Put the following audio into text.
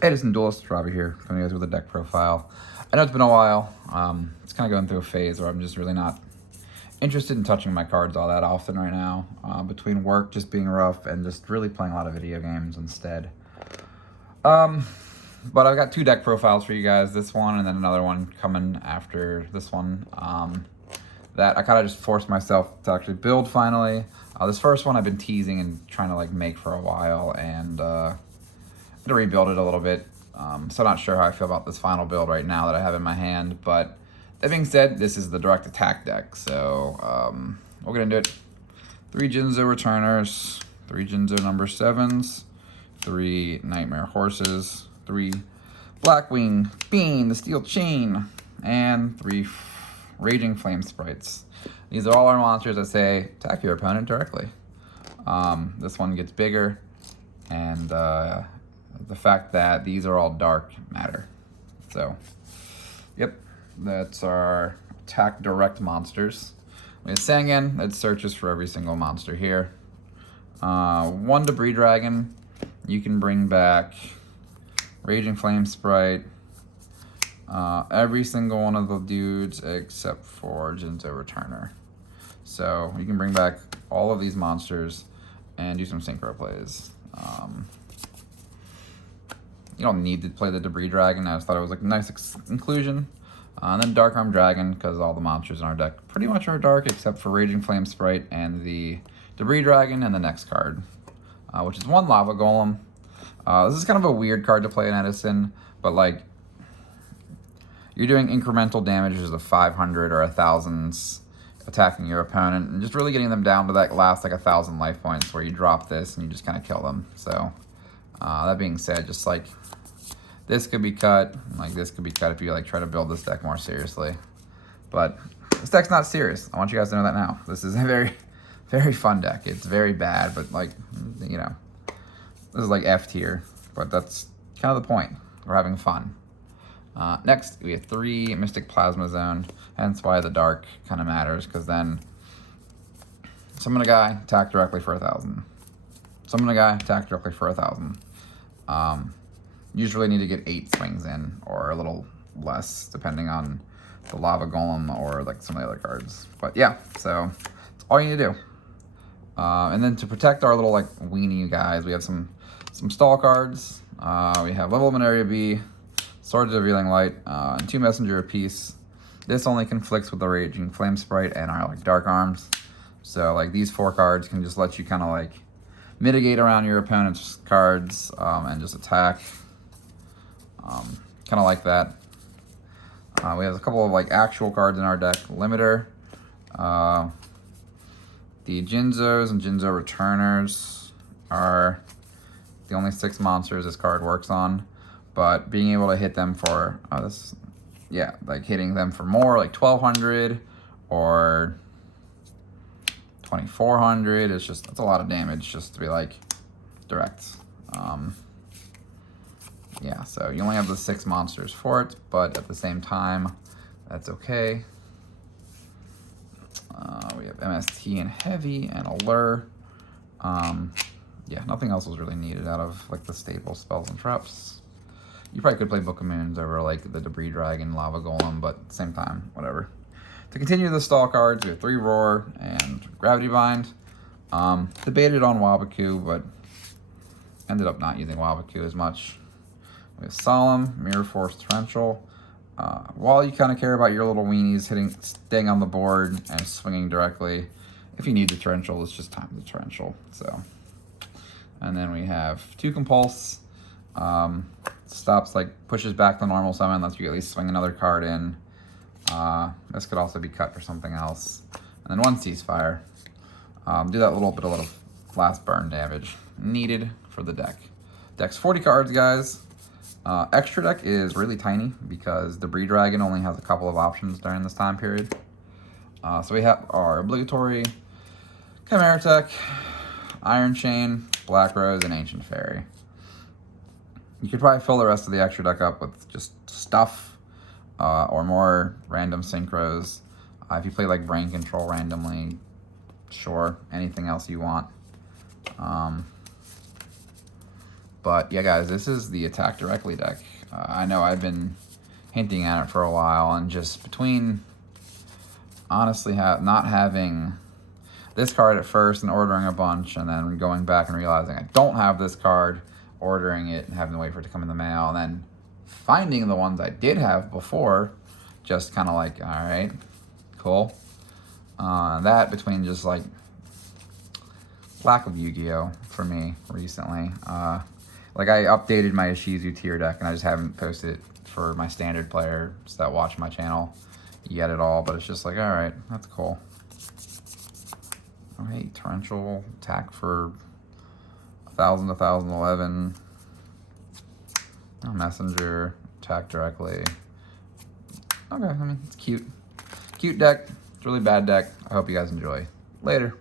Edison Duelist, Robbie here, coming guys with a deck profile. I know it's been a while. It's kind of going through a phase where I'm just really not interested in touching my cards all that often right now. Between work just being rough and just really playing a lot of video games instead. But I've got two deck profiles for you guys. This one and then another one coming after this one. That I kind of just forced myself to actually build finally. This first one I've been teasing and trying to like make for a while, and to rebuild it a little bit. So not sure how I feel about this final build right now that I have in my hand, but that being said, this is the direct attack deck, so we'll get into it. 3 Jinzo returners, 3 Jinzo number 7s, 3 Nightmare Horses, 3 Blackwing Bean, the Steel Chain, and 3 Raging Flame Sprites. These are all our monsters that say attack your opponent directly. This one gets bigger, and the fact that these are all dark matter. So, yep, that's our attack direct monsters. We have Sangan that searches for every single monster here. 1 Debris Dragon. You can bring back Raging Flame Sprite, every single one of the dudes except for Jinzo Returner. So you can bring back all of these monsters and do some synchro plays. You don't need to play the Debris Dragon. I just thought it was like a nice inclusion. And then Dark Arm Dragon, because all the monsters in our deck pretty much are dark except for Raging Flame Sprite and the Debris Dragon and the next card, which is 1 Lava Golem. This is kind of a weird card to play in Edison, but like you're doing incremental damages of 500 or 1,000s attacking your opponent and just really getting them down to that last like 1,000 life points where you drop this and you just kind of kill them. So that being said, just like this could be cut, like this could be cut if you like try to build this deck more seriously. But this deck's not serious. I want you guys to know that now. This is a very, very fun deck. It's very bad, but like, you know, this is like F tier, but that's kind of the point. We're having fun. Next, we have 3 Mystic Plasma Zone, hence why the dark kind of matters, because then summon a guy, attack directly for 1,000. Summon a guy, attack directly for 1,000. Usually need to get 8 swings in, or a little less, depending on the Lava Golem or like some of the other cards. But yeah, so that's all you need to do. And then to protect our little like weenie guys, we have some stall cards. We have Level Up in Area B, Sword of Revealing Light, and 2 Messenger apiece. This only conflicts with the Raging Flame Sprite and our like Dark Arms. So like these 4 cards can just let you kind of like mitigate around your opponent's cards and just attack. Kind of like that. We have a couple of like actual cards in our deck. Limiter. The Jinzos and Jinzo Returners are the only 6 monsters this card works on. But being able to hit them for, like hitting them for more, like 1,200 or 2,400, it's a lot of damage just to be like direct. Yeah, so you only have the 6 monsters for it, but at the same time, that's okay. We have MST and Heavy and Allure. Yeah, nothing else was really needed out of like the staple spells and traps. You probably could play Book of Moons over like the Debris Dragon, Lava Golem, but at the same time, whatever. To continue the stall cards, we have 3 Roar and Gravity Bind. Debated on Wabaku, but ended up not using Wabaku as much. We have Solemn, Mirror Force Torrential. While you kind of care about your little weenies staying on the board and swinging directly, if you need the Torrential, it's just time the Torrential. So, and then we have 2 Compulse. Stops like pushes back the normal summon, lets you at least swing another card in. This could also be cut for something else. And then 1 Ceasefire. Do that little bit of last burn damage needed for the deck. Deck's 40 cards, guys. Extra deck is really tiny because Debris Dragon only has a couple of options during this time period. So we have our obligatory Chimera Tech, Iron Chain, Black Rose, and Ancient Fairy. You could probably fill the rest of the extra deck up with just stuff or more random synchros. If you play like Brain Control randomly, sure, anything else you want. But yeah, guys, this is the Attack Directly deck. I know I've been hinting at it for a while, and just between honestly not having this card at first and ordering a bunch, and then going back and realizing I don't have this card, ordering it and having to wait for it to come in the mail, and then finding the ones I did have before, just kind of like, all right, cool. That between just like lack of Yu-Gi-Oh for me recently. Like I updated my Ishizu tier deck, and I just haven't posted it for my standard players that watch my channel yet at all, but it's just like, all right, that's cool. Oh, hey, Torrential attack for 1,000 to 1,011. Oh, Messenger, attack directly. Okay, I mean, it's cute. Cute deck. It's a really bad deck. I hope you guys enjoy. Later.